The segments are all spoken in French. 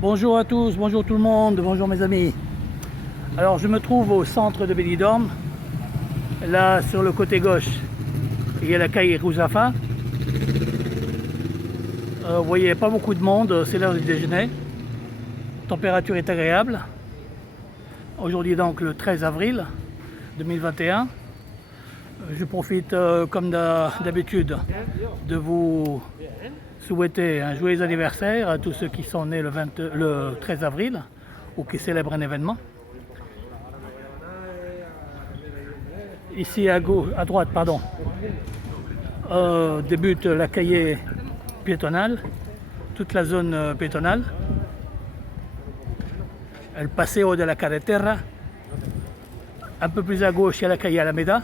Bonjour à tous, bonjour tout le monde, bonjour mes amis. Alors je me trouve au centre de Benidorm. Là sur le côté gauche, il y a la caille Rouzafa. Vous voyez pas beaucoup de monde, c'est l'heure du déjeuner. La température est agréable. Aujourd'hui donc le 13 avril 2021. Je profite comme d'habitude de vous souhaiter un joyeux anniversaire à tous ceux qui sont nés le 13 avril ou qui célèbrent un événement. Ici à droite, débute la calle piétonale, toute la zone piétonale. El Paseo de la Carretera. Un peu plus à gauche, il y a la calle Alameda.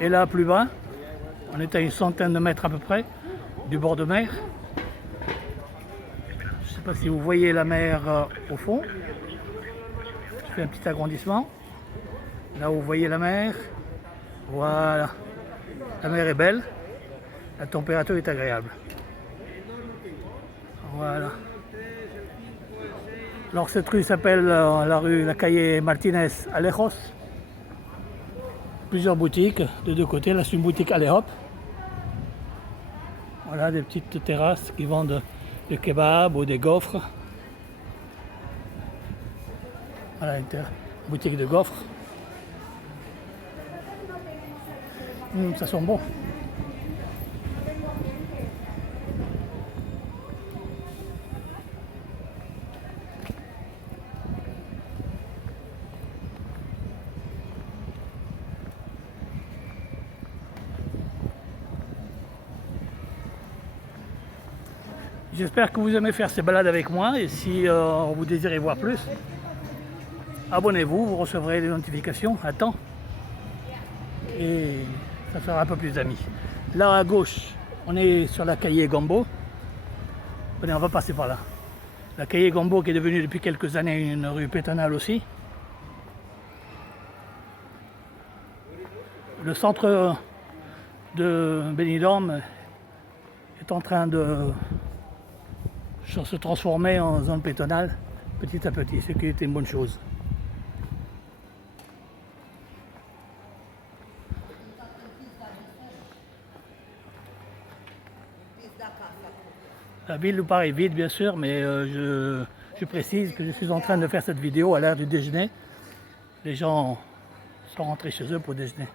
Et là, plus bas, on est à une centaine de mètres à peu près du bord de mer. Je ne sais pas si vous voyez la mer au fond. Je fais un petit agrandissement. Là où vous voyez la mer, voilà. La mer est belle, la température est agréable. Voilà. Alors cette rue s'appelle la calle Martínez Alejos. Plusieurs boutiques de deux côtés. Là c'est une boutique Alehop. Voilà des petites terrasses qui vendent des kebabs ou des gaufres. Voilà une boutique de gaufres. Ça sent bon. J'espère que vous aimez faire ces balades avec moi et si vous désirez voir plus, abonnez-vous, vous recevrez les notifications à temps et ça fera un peu plus d'amis. Là à gauche, on est sur la calle Gombo. Allez, on va passer par là. La calle Gombo qui est devenue depuis quelques années une rue piétonale aussi. Le centre de Benidorm est en train de se transformer en zone piétonale petit à petit, ce qui est une bonne chose. La ville nous paraît vide bien sûr, mais je précise que je suis en train de faire cette vidéo à l'heure du déjeuner. Les gens sont rentrés chez eux pour déjeuner.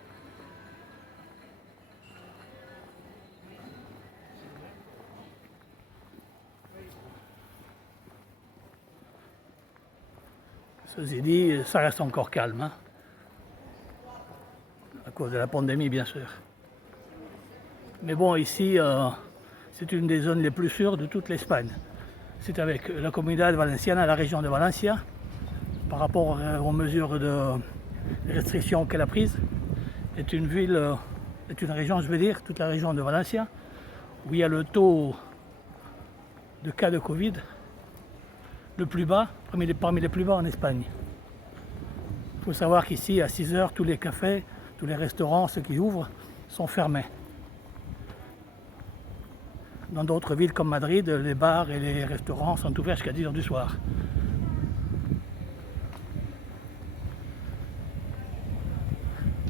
Ceci dit, ça reste encore calme, hein, à cause de la pandémie bien sûr. Mais bon, ici, c'est une des zones les plus sûres de toute l'Espagne. C'est avec la Comunidad Valenciana, la région de Valencia, par rapport aux mesures de restriction qu'elle a prises, est une région, je veux dire, toute la région de Valencia, où il y a le taux de cas de Covid le plus bas, parmi les plus bas en Espagne. Il faut savoir qu'ici, à 6 heures, tous les cafés, tous les restaurants, ceux qui ouvrent, sont fermés. Dans d'autres villes comme Madrid, les bars et les restaurants sont ouverts jusqu'à 10 heures du soir.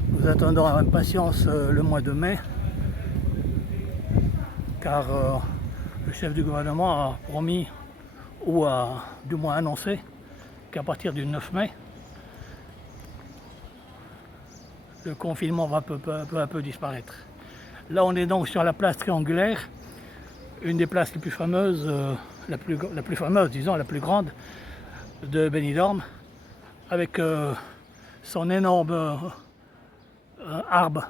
Nous attendons avec impatience le mois de mai, car le chef du gouvernement a promis, ou a du moins annoncé, qu'à partir du 9 mai, le confinement va peu à peu disparaître. Là, on est donc sur la place triangulaire, une des places les plus fameuses, la plus fameuse, disons, la plus grande de Benidorm, avec son énorme arbre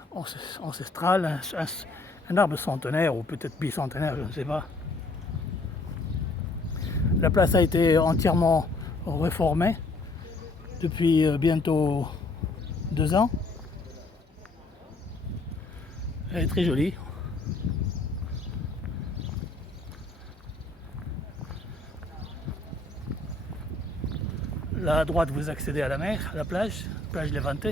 ancestral, un arbre centenaire ou peut-être bicentenaire, je ne sais pas. La place a été entièrement réformée depuis bientôt 2 ans. Elle est très jolie. Là à droite, vous accédez à la mer, à la plage Levante.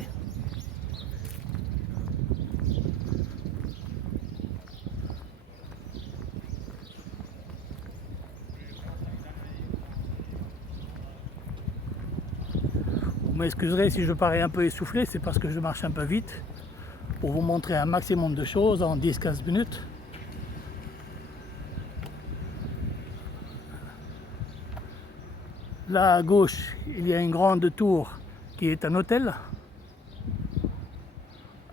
Vous m'excuserez si je parais un peu essoufflé, c'est parce que je marche un peu vite pour vous montrer un maximum de choses en 10-15 minutes. Là à gauche, il y a une grande tour qui est un hôtel.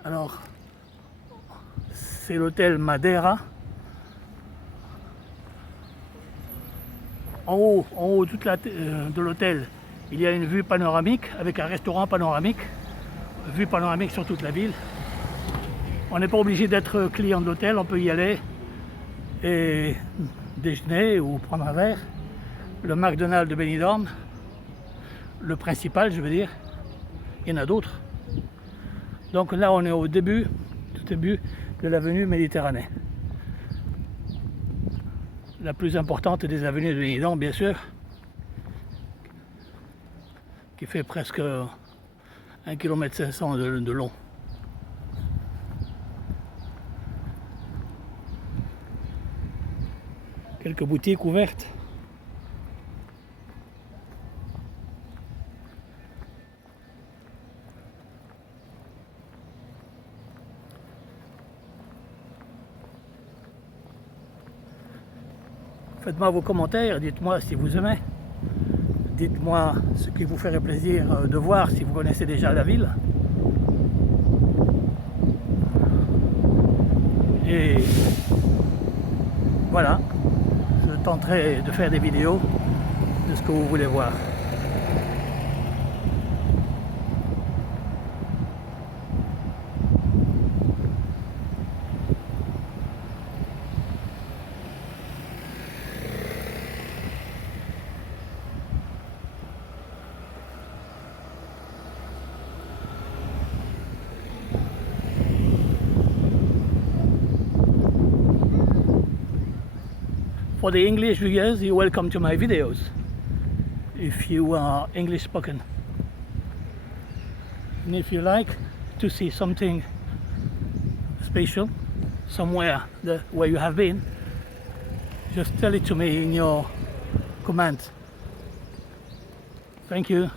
Alors, c'est l'hôtel Madeira. En haut de l'hôtel, il y a une vue panoramique avec un restaurant panoramique, vue panoramique sur toute la ville. On n'est pas obligé d'être client de l'hôtel, on peut y aller et déjeuner ou prendre un verre. Le McDonald's de Benidorm, le principal je veux dire, il y en a d'autres. Donc là on est au début, tout début de l'avenue Méditerranée. La plus importante des avenues de Benidorm bien sûr, qui fait presque 1,5 km de long. Quelques boutiques ouvertes. Faites-moi vos commentaires, dites-moi si vous aimez. Dites-moi ce qui vous ferait plaisir de voir si vous connaissez déjà la ville. Et voilà, je tenterai de faire des vidéos de ce que vous voulez voir. For the English viewers, you're welcome to my videos if you are English spoken. And if you like to see something special somewhere where you have been, just tell it to me in your comments. Thank you.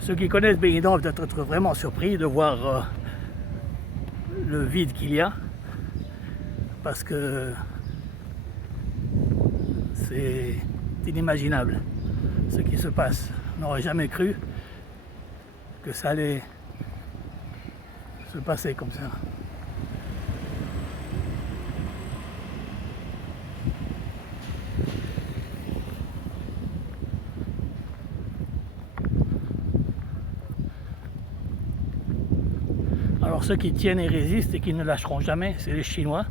Ceux qui connaissent Benidorm doivent être vraiment surpris de voir le vide qu'il y a, parce que c'est inimaginable ce qui se passe. On n'aurait jamais cru que ça allait se passer comme ça. Alors ceux qui tiennent et résistent et qui ne lâcheront jamais, c'est les Chinois.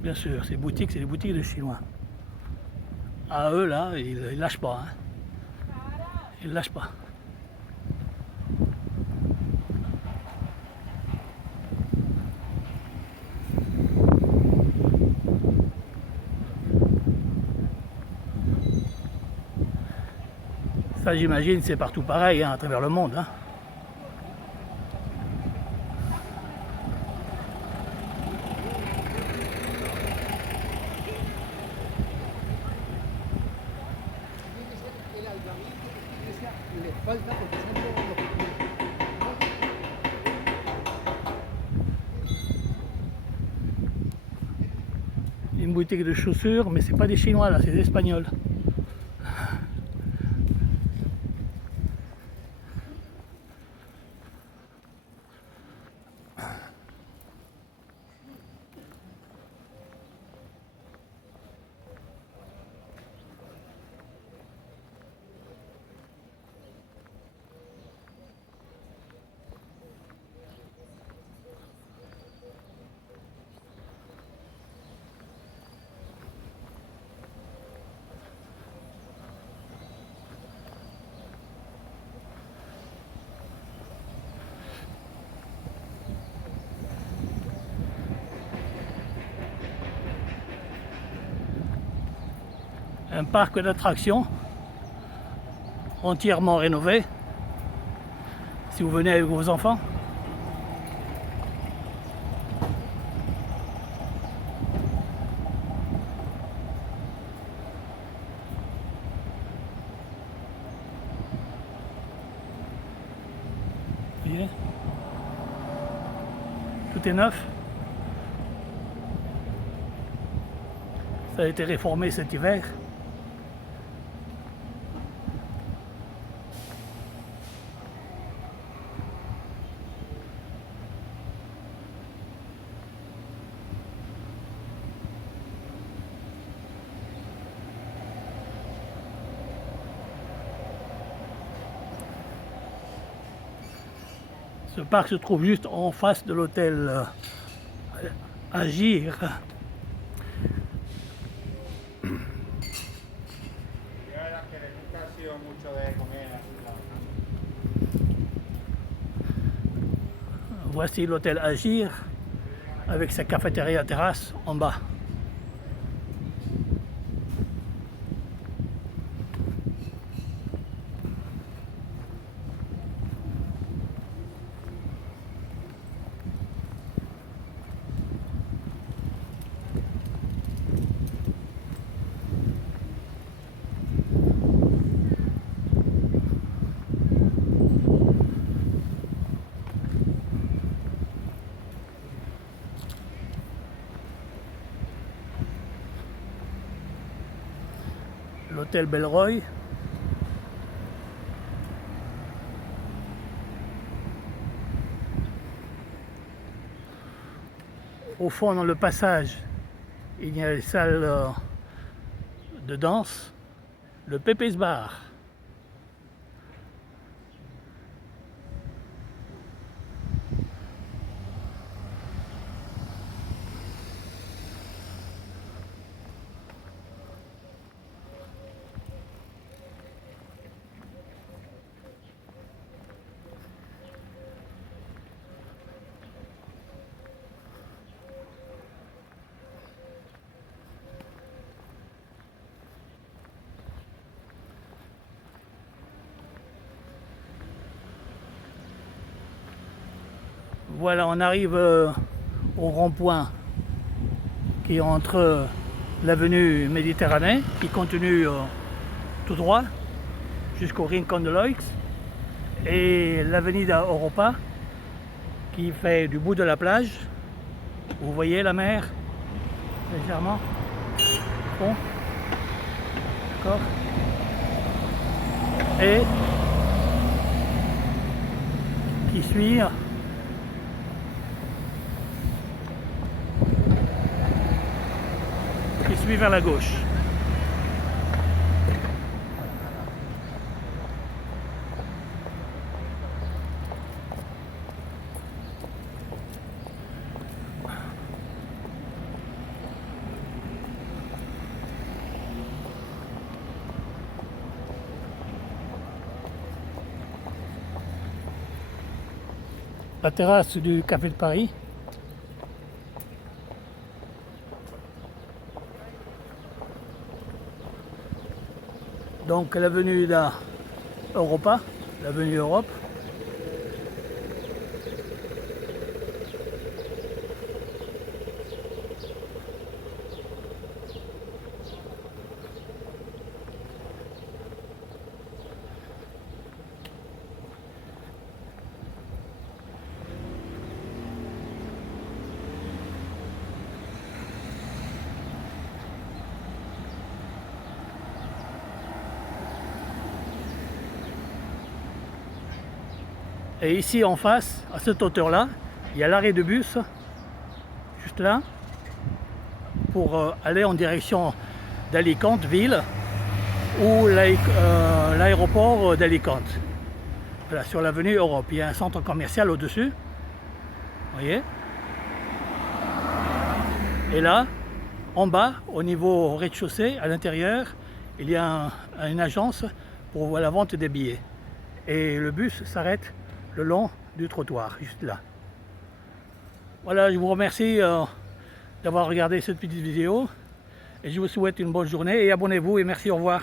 Bien sûr, ces boutiques, c'est des boutiques de Chinois. À eux, là, ils lâchent pas. Hein. Ils lâchent pas. Ça, j'imagine, c'est partout pareil, hein, à travers le monde. Hein. Une boutique de chaussures, mais c'est pas des Chinois là, c'est des Espagnols. un parc d'attractions entièrement rénové. Si vous venez avec vos enfants. Voyez, tout est neuf. Ça a été réformé cet hiver. Ce parc se trouve juste en face de l'hôtel Agir. Voici l'hôtel Agir avec sa cafétéria terrasse en bas. L'hôtel Belleroy. Au fond, dans le passage, il y a les salles de danse, le Pépé's Bar. Voilà, on arrive au rond-point qui est entre l'avenue Méditerranée, qui continue tout droit jusqu'au Rincón de Loix, et l'avenida Europa, qui fait du bout de la plage. Vous voyez la mer, légèrement. Bon. D'accord. Et qui suit vers la gauche. La terrasse du Café de Paris. Donc l'avenue Europa, l'avenue Europe. Et ici en face, à cette hauteur-là, il y a l'arrêt de bus, juste là, pour aller en direction d'Alicante, ville, ou l'aéroport d'Alicante. Voilà, sur l'avenue Europe. Il y a un centre commercial au-dessus, vous voyez. Et là, en bas, au niveau rez-de-chaussée, à l'intérieur, il y a une agence pour la vente des billets. Et le bus s'arrête le long du trottoir, juste là. Voilà, je vous remercie d'avoir regardé cette petite vidéo Et je vous souhaite une bonne journée et abonnez-vous et merci, au revoir.